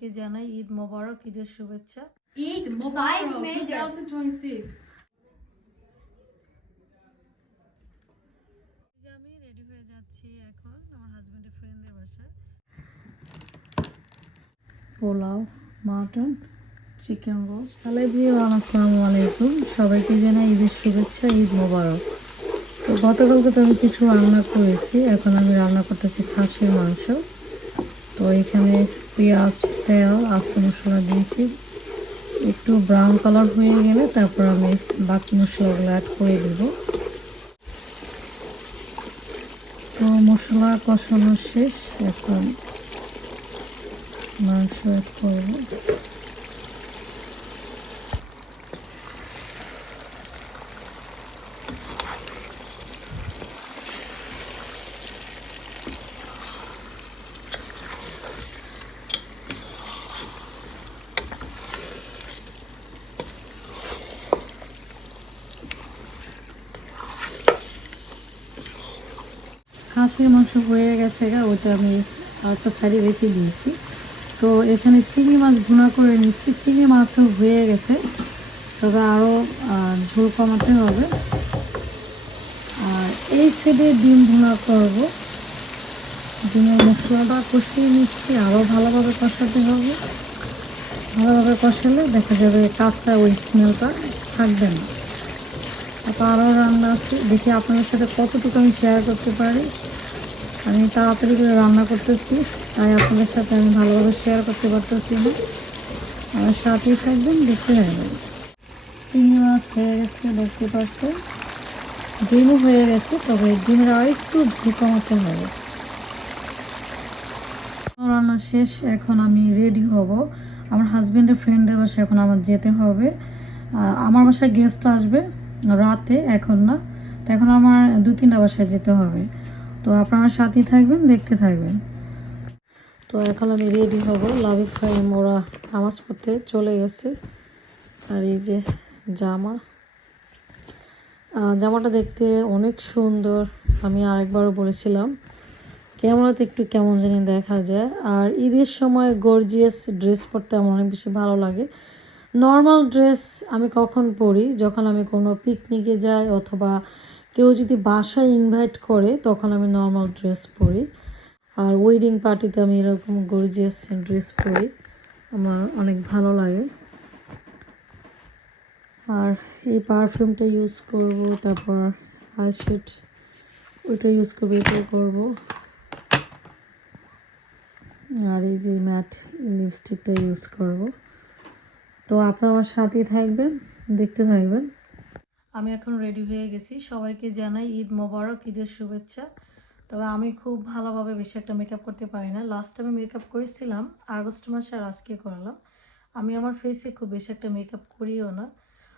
সবাইকে জানাই ঈদ মোবারক, ঈদের শুভেচ্ছা। ঈদ মোবারক 2026। আমি রেডি হয়ে যাচ্ছি এখন আমার হাজবেন্ডের ফ্রেন্ডের বাসায়। Pulao, mutton, chicken roast. Hello everyone, আসসালামু আলাইকুম। সবাইকে জানাই ঈদের শুভেচ্ছা, ঈদ মোবারক। তো গতকালকে তো আমি কিছু রান্না করেছি, এখন আমি রান্না করতেছি খাসির মাংস। তো এখানে পেঁয়াজ, তেল, আস্ত মশলা দিয়েছি। একটু ব্রাউন কালার হয়ে গেলে তারপর আমি বাকি মশলাগুলো অ্যাড করে দেব। তো মশলা কষানো শেষ, এখন মাংস অ্যাড করবো। খাসির মাংস হয়ে গেছে ওটা আমি আরেকটা সাইডে রেখে দিয়েছি। তো এখানে চিংড়ি মাছ ভুনা করে নিচ্ছি। চিংড়ি মাছও হয়ে গেছে, তবে আরও ঝোল কমাতে হবে। আর এই সাইডে ডিম ভুনা করব। ডিমের মশলাটা কষিয়ে নিচ্ছি, আরও ভালোভাবে কষাতে হবে। ভালোভাবে কষালে দেখা যাবে কাঁচা ওই স্মেলটা থাকবে না। তারপর আরও রান্না আছে, দেখি আপনাদের সাথে কতটুকু আমি শেয়ার করতে পারি। আমি তাড়াতাড়ি করে রান্না করতেছি, তাই আপনাদের সাথে আমি ভালোভাবে শেয়ার করতে পারতেছি না। আমার সাথেই থাকবেন, দেখতে থাকবেন। চিংড়ি মাছ হয়ে গেছে দেখতে পাচ্ছেন, ডিমও হয়ে গেছে, তবে ডিমের আর একটু ঝোল কমাতে হবে। রান্না শেষ, এখন আমি রেডি হব। আমার হাজব্যান্ডের ফ্রেন্ডের বাসায় এখন আমার যেতে হবে। আমার বাসায় গেস্ট আসবে রাতে, এখন না। তো এখন আমার 2-3টা বাসায় যেতে হবে। তো আপনারা সাথেই থাকবেন, দেখতে থাকবেন। তো এখন আমি রেডি হব। লাভিব ফাহিম ওরা নামাজ পড়তে চলে গেছে। আর এই যে জামাটা দেখতে অনেক সুন্দর। আমি আরেকবারও বলেছিলাম, ক্যামেরাতে একটু কেমন জানি দেখা যায়। আর ঈদের সময় গর্জিয়াস ড্রেস পরতে আমার অনেক বেশি ভালো লাগে। নর্মাল ড্রেস আমি কখন পরি, যখন আমি কোনো পিকনিকে যাই অথবা কেউ যদি বাসায় ইনভাইট করে, তখন আমি নর্মাল ড্রেস পরি। আর ওয়েডিং পার্টিতে আমি এরকম গর্জিয়াস ড্রেস পরি, আমার অনেক ভালো লাগে। আর এই পারফিউমটা ইউজ করব, তারপর আইশ্যাডো ওইটা ইউজ করবো, এটা করবো। আর এই যে ম্যাট লিপস্টিকটা ইউজ করব। তো আপনারা আমার সাথেই থাকবেন, দেখতে থাকবেন। আমি এখন রেডি হয়ে গেছি। সবাইকে জানাই ঈদ মোবারক, ঈদের শুভেচ্ছা। তবে আমি খুব ভালোভাবে বেশি একটা মেকআপ করতে পারি না। লাস্ট টাইমে মেকআপ করেছিলাম আগস্ট মাসে, আর আজকে করলাম। আমি আমার ফেসে খুব বেশি একটা মেকআপ করিও না।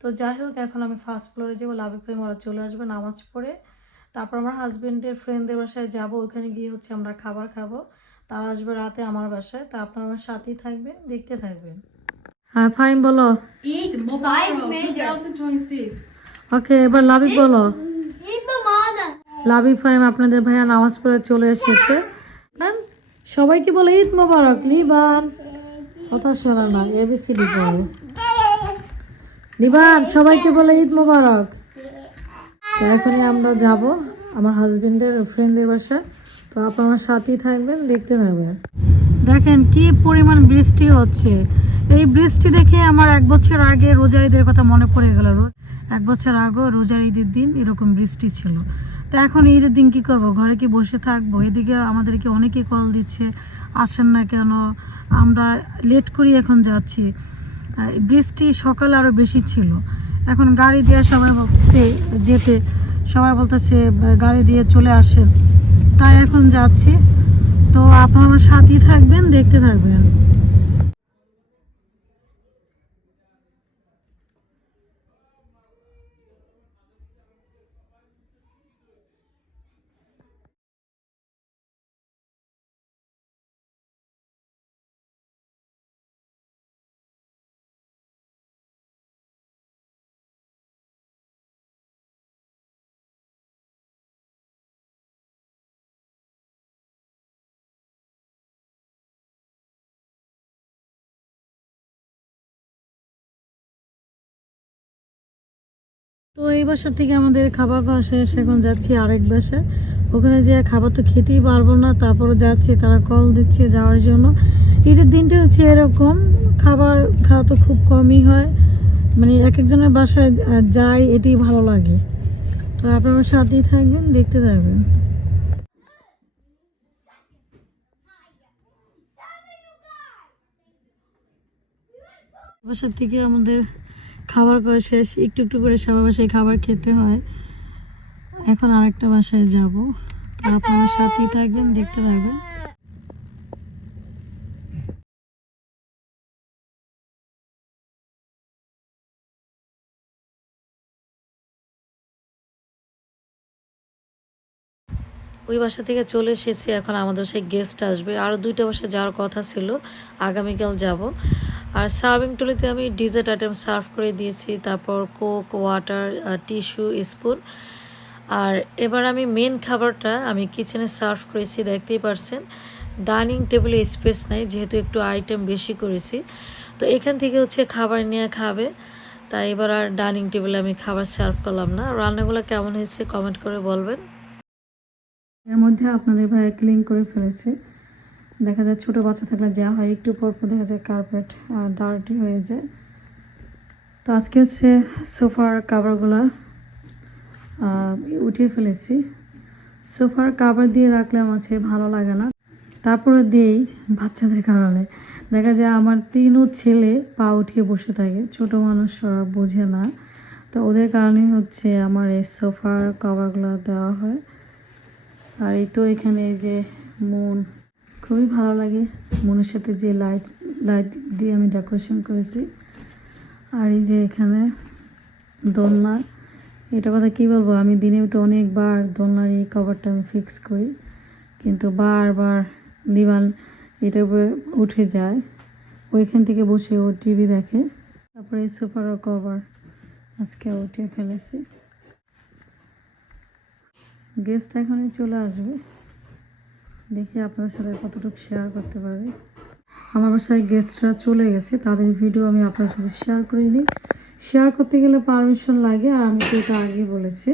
তো যাই হোক, এখন আমি ফার্স্ট ফ্লোরে যাবো। লাভিব ফাহিম ওরা চলে আসবে নামাজ পড়ে। তারপর আমার হাজবেন্ডের ফ্রেন্ডদের বাসায় যাব, ওখানে গিয়ে আমরা খাবার খাবো। তারা আসবে রাতে আমার বাসায়। তা আপনারা আমার সাথেই থাকবেন, দেখতে থাকবেন। হ্যাঁ ফাহিম বলো। ঈদ মোবারক 2026। ওকে, এবার লাভিব বলো। লাভিব ফাহিম আপনাদের ভাইয়া নামাজ পড়ে চলে এসেছে। সবাইকে বলো ঈদ মোবারক। লিবান কথা শোনা না, এবিসিডি বলো। লিবান সবাইকে বলে ঈদ মোবারক। তো এখনই আমরা যাব আমার হাজবেন্ডের ফ্রেন্ডের বাসায়। তো আপনার সাথেই থাকবেন, দেখতে থাকবেন। দেখেন কি পরিমাণ বৃষ্টি হচ্ছে। এই বৃষ্টি দেখে আমার 1 বছর আগে রোজার ঈদের কথা মনে পড়ে গেল। 1 বছর আগে রোজার ঈদের দিন এরকম বৃষ্টি ছিল। তো এখন ঈদের দিন কি করব, ঘরে কি বসে থাকবো? এদিকে আমাদেরকে অনেকে কল দিচ্ছে, আসেন না কেন, আমরা লেট করি এখন যাচ্ছি। বৃষ্টি সকালে আরো বেশি ছিল, এখন গাড়ি দিয়ে সবাই বলতেছে যেতে, সবাই বলতেছে গাড়ি দিয়ে চলে আসেন, তাই এখন যাচ্ছি। তো আপনারা সাথেই থাকবেন, দেখতে থাকবেন। তো এই বাসা থেকে আমাদের খাবার খাওয়া শেষ, এখন যাচ্ছি আরেক বাসায়। ওখানে যে খাবার তো খেতেই পারবো না, তারপরে যাচ্ছি, তারা কল দিচ্ছে যাওয়ার জন্য। ঈদের দিনটা হচ্ছে এরকম, খাবার খাওয়া তো খুব কমই হয়, মানে এক একজনের বাসায় যাই, এটি ভালো লাগে। তো আপনারা সাথেই থাকবেন, দেখতে থাকবেন। বাসার থেকে আমাদের খাবার খাওয়া শেষ, একটু একটু করে সবার বাসায় খাবার খেতে হয়। এখন আরেকটা বাসায় যাব, তো আপনারা সাথেই থাকবেন, দেখতে থাকবেন। ওই বাসা থেকে চলে এসেছি, এখন আমাদের সেই গেস্ট আসবে, আরও 2টা বাসায় যাওয়ার কথা ছিল, আগামীকাল যাব। আর সার্ভিং টুলিতে আমি ডিজার্ট আইটেম সার্ভ করে দিয়েছি, তারপর কোক, ওয়াটার, টিস্যু, স্পুন। আর এবার আমি মেন খাবারটা আমি কিচেনে সার্ভ করেছি, দেখতেই পারছেন। ডাইনিং টেবিলে স্পেস নাই, যেহেতু একটু আইটেম বেশি করেছি, তো এখান থেকে হচ্ছে খাবার নিয়ে খাবে। তাই এবার আর ডাইনিং টেবিলে আমি খাবার সার্ভ করলাম না। রান্নাগুলো কেমন হয়েছে কমেন্ট করে বলবেন। এর মধ্যে আপনাদের ভাই ক্লিন করে ফেলেছে। দেখা যায় ছোট বাচ্চা থাকলে যা হয়, একটু পর পর দেখা যায় কার্পেট ডার্টি হয়ে যায়। তো আজকে হচ্ছে সোফার কাভারগুলো উঠিয়ে ফেলেছি। সোফার কাভার দিয়ে রাখলে আমার কাছে ভালো লাগে না, তারপরে দিয়েই বাচ্চাদের কারণে দেখা যায় আমার 3 ছেলে পা উঠিয়ে বসে থাকে, ছোট মানুষরা বোঝে না, তো ওদের কারণে হচ্ছে আমার এই সোফার কভারগুলো দেওয়া হয়। আর এই তো এখানে এই যে মন, খুবই ভালো লাগে মনের সাথে যে লাইট লাইট দিয়ে আমি ডেকোরেশন করেছি। আর এই যে এখানে দোলনা, এটা কথা কী বলবো, আমি দিনে তো অনেকবার দোলনার এই কভারটা আমি ফিক্স করি, কিন্তু বারবার লিবান এটা উঠে যায়, ওইখান থেকে বসে ও টিভি দেখে। তারপরে এই সোফারও কভার আজকে উঠিয়ে ফেলেছি। গেস্ট এখনই চলে আসবে, দেখি আপনাদের সাথে কতটুকু শেয়ার করতে পারি। আমার বাসায় গেস্টরা চলে গেছে, তাদের ভিডিও আমি আপনার সাথে শেয়ার করিনি। শেয়ার করতে গেলে পারমিশন লাগে, আর আমি তো এটা আগে বলেছি।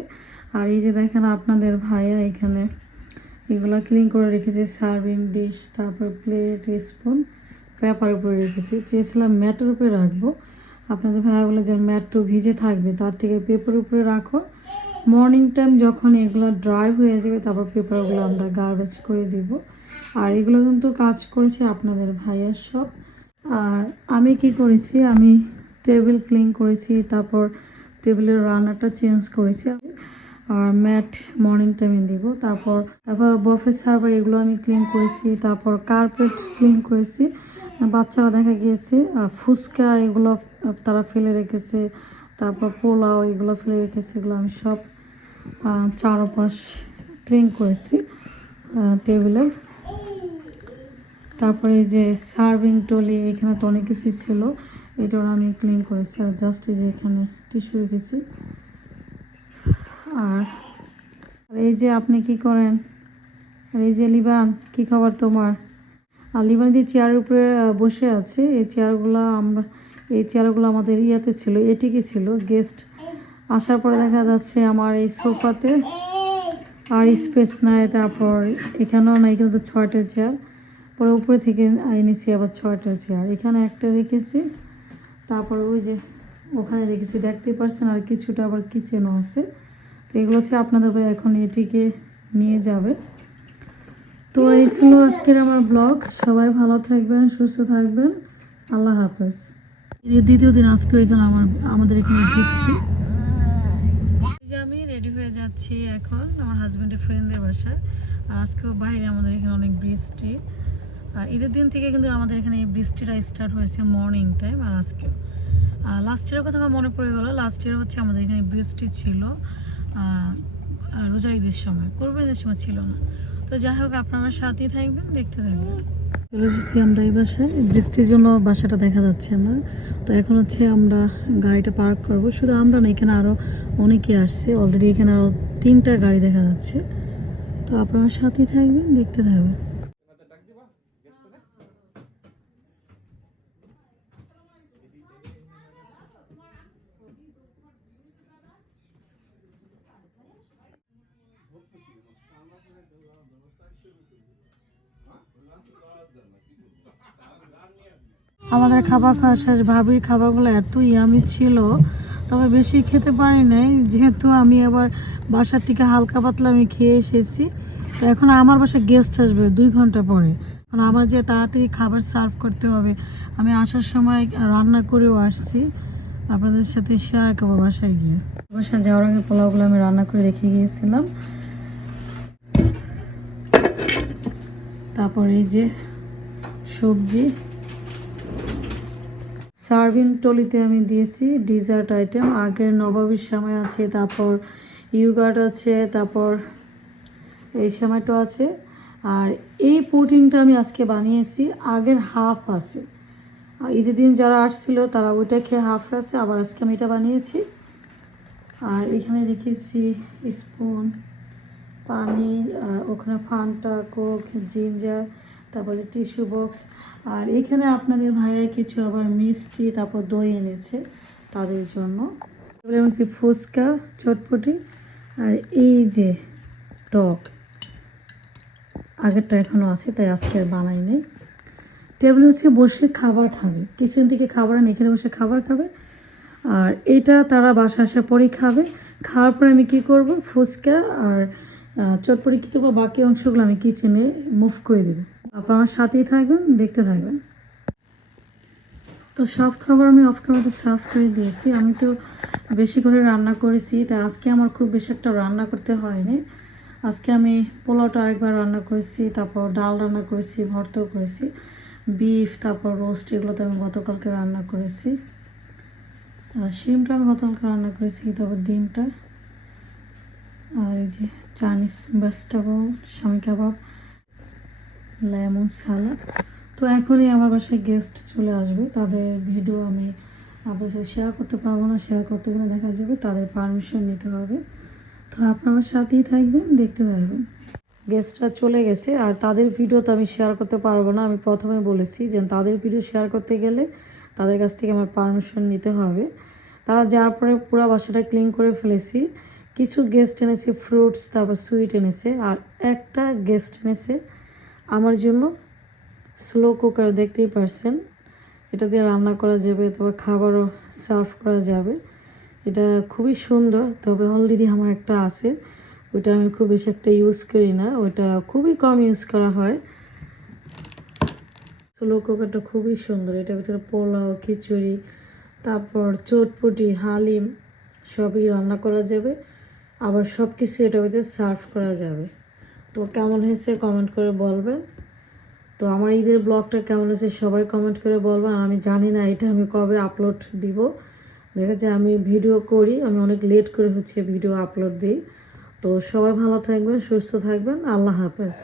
আর এই যে দেখেন আপনাদের ভাইয়া এখানে এগুলো ক্লিন করে রেখেছে, সার্ভিং ডিশ, তারপর প্লেট, স্পুন, পেপার উপরে রেখেছি। চেয়েছিলাম ম্যাটের উপরে রাখবো, আপনাদের ভাইয়া বলে যে ম্যাট তো ভিজে থাকবে, তার থেকে পেপার উপরে রাখো, মর্নিং টাইম যখন এগুলো ড্রাই হয়ে যাবে তারপর পেপারগুলো আমরা গার্বেজ করে দিব। আর এগুলো কিন্তু কাজ করেছে আপনাদের ভাইয়ার সব। আর আমি কি করেছি, আমি টেবিল ক্লিন করেছি, তারপর টেবিলের রান্নাটা চেঞ্জ করেছি, আর ম্যাট মর্নিং টাইমে দিব। তারপর বফে সার্ভার এগুলো আমি ক্লিন করেছি, তারপর কার্পেট ক্লিন করেছি। বাচ্চারা দেখা গিয়েছে ফুচকা এগুলো তারা ফেলে রেখেছে, তারপর পোলাও এগুলো ফেলে রেখেছে, এগুলো আমি সব চারপাশ ক্লিন করেছি টেবিলে। তারপরে এই যে সার্ভিং টলি, এখানে তো অনেক কিছুই ছিল, এটাও আমি ক্লিন করেছি। আর জাস্ট এই যে এখানে টিস্যু রেখেছি। আর এই যে আপনি কি করেন, আর এই যে লিবান, কি খবর তোমার? আর লিবান যে চেয়ারের উপরে বসে আছে, এই চেয়ারগুলো আমাদের ইয়াতে ছিল, এটিকে ছিল। গেস্ট আসার পরে দেখা যাচ্ছে আমার এই সোফাতে আর স্পেস নাই, তারপর এখানেও নাই, এখানে তো 6টা চেয়ার, পরে উপরে থেকে এনেছি আবার 6টা চেয়ার, এখানে একটা রেখেছি, তারপর ওই যে ওখানে রেখেছি, দেখতেই পাচ্ছেন। আর কিছুটা আবার কিচেনও আছে। তো এগুলো হচ্ছে আপনাদের ভাই এখন এটিকে নিয়ে যাবে। তো এই ছিল আজকের আমার ব্লগ। সবাই ভালো থাকবেন, সুস্থ থাকবেন, আল্লাহ হাফেজ। দ্বিতীয় দিন আজকে এখানে আমাদের এখানে বৃষ্টি। যে আমি রেডি হয়ে যাচ্ছি এখন আমার হাজব্যান্ডের ফ্রেন্ডদের বাসায়। আর আজকেও বাইরে আমাদের এখানে অনেক বৃষ্টি। আর ঈদের দিন থেকে কিন্তু আমাদের এখানে এই বৃষ্টিটা স্টার্ট হয়েছে মর্নিং টাইম। আর আজকেও লাস্ট ইয়ারের কথা আমার মনে পড়ে গেল, লাস্ট ইয়ার হচ্ছে আমাদের এখানে বৃষ্টি ছিল রোজার ঈদের সময়, কোরবানির সময় ছিল না। তো যাই হোক, আপনারা সাথেই থাকবেন, দেখতে থাকবেন। চলে এসেছি আমরা এই বাসায়, বৃষ্টির জন্য বাসাটা দেখা যাচ্ছে না। তো এখন হচ্ছে আমরা গাড়িটা পার্ক করব, শুধু আমরা না, এখানে আরও অনেকে আসছে অলরেডি, এখানে আরও 3টা গাড়ি দেখা যাচ্ছে। তো আপনারা সাথেই থাকবেন, দেখতে থাকবেন। আমাদের খাবার খাওয়া শেষ। ভাবির খাবারগুলো এত ইয়ামি ছিল, তবে বেশি খেতে পারি নাই, যেহেতু আমি আবার বাসার থেকে হালকা পাতলা আমি খেয়ে এসেছি। তো এখন আমার বাসায় গেস্ট আসবে 2 ঘন্টা পরে। এখন আমার যে তাড়াতাড়ি খাবার সার্ভ করতে হবে, আমি আসার সময় রান্না করেও আসছি, আপনাদের সাথে শেয়ার করবো বাসায় গিয়ে। বাসায় যাওয়ার আগে পোলাওগুলো আমি রান্না করে রেখে গিয়েছিলাম। তারপর এই যে সবজি সার্ভিং টলিতে আমি দিয়েছি ডিজার্ট আইটেম। আগের নবাবের সময় আছে, তারপর ইউগার্ট আছে, তারপর এই সময়টা আছে। আর এই পুডিংটা আমি আজকে বানিয়েছি, আগের হাফ আছে। আর ঈদের দিন যারা আসছিল তারা ওইটা খেয়ে হাফ আছে, আবার আজকে আমি এটা বানিয়েছি। আর এখানে রেখেছি স্পুন, পানি, আর ওখানে ফান্টা, কোক, জিঞ্জার, তারপর যে টিস্যু বক্স। আর এখানে আপনাদের ভাইয়া কিছু আবার মিষ্টি, তারপর দই এনেছে তাদের জন্য। তারপরে হচ্ছে ফুচকা, চটপটি, আর এই যে টক, আগেরটা এখনও আছে, তাই আজকে আর বানাইনি। টেবিলে হচ্ছে বসে খাবার খাবে, কিচেন থেকে খাবার আনে এখানে বসে খাবার খাবে। আর এটা তারা বাসা আসার পরেই খাবে। খাওয়ার পরে আমি কী করব, ফুচকা আর চটপটি কী করবো, বাকি অংশগুলো আমি কিচেনে মুভ করে দেবো। আপনার আমার সাথেই থাকবেন, দেখতে থাকবেন। তো সব খাবার আমি অফ ক্যামেরাতে সার্ভ করে দিয়েছি। আমি তো বেশি করে রান্না করেছি, তাই আজকে আমার খুব বেশি একটা রান্না করতে হয়নি। আজকে আমি পোলাওটা আরেকবার রান্না করেছি, তারপর ডাল রান্না করেছি, ভর্তাও করেছি, বিফ, তারপর রোস্ট, এগুলো তো আমি গতকালকে রান্না করেছি। শিমটা আমি গতকালকে রান্না করেছি, তারপর ডিমটা, আর এই যে চাইনিজ ভেজিটেবল, শামি কাবাব, লেমন সালাড। তো এখনই আমার বাসায় গেস্ট চলে আসবে, তাদের ভিডিও আমি আপনার সাথে শেয়ার করতে পারবো না। শেয়ার করতে গেলে দেখা যাবে তাদের পারমিশন নিতে হবে। তো আপনার সাথেই থাকবেন, দেখতে থাকবেন। গেস্টরা চলে গেছে, আর তাদের ভিডিও তো আমি শেয়ার করতে পারবো না। আমি প্রথমে বলেছি যে তাদের ভিডিও শেয়ার করতে গেলে তাদের কাছ থেকে আমার পারমিশন নিতে হবে। তারা যাওয়ার পরে পুরো বাসাটা ক্লিন করে ফেলেছি। কিছু গেস্ট এনেছে ফ্রুটস, তারপর সুইট এনেছে, আর একটা গেস্ট এনেছে আমার জন্য স্লো কুকার, দেখতেই পারছেন। এটা দিয়ে রান্না করা যাবে, তবে খাবারও সার্ভ করা যাবে। এটা খুবই সুন্দর, তবে অলরেডি আমার একটা আছে, ওইটা আমি খুব বেশি একটা ইউজ করি না, ওইটা খুবই কম ইউজ করা হয়। স্লো কুকারটা খুবই সুন্দর, এটার ভিতরে পোলাও, খিচুড়ি, তারপর চটপটি, হালিম সবই রান্না করা যাবে, আবার সব কিছু এটার ভিতরে সার্ভ করা যাবে। তো কেমন হয়েছে কমেন্ট করে বলবেন। তো আমার ঈদের ব্লগটা কেমন হয়েছে সবাই কমেন্ট করে বলবেন। আর আমি জানি না এটা আমি কবে আপলোড দিব। দেখা যায় আমি ভিডিও করি, আমি অনেক লেট করে হচ্ছে ভিডিও আপলোড দিই। তো সবাই ভালো থাকবেন, সুস্থ থাকবেন, আল্লাহ হাফেজ।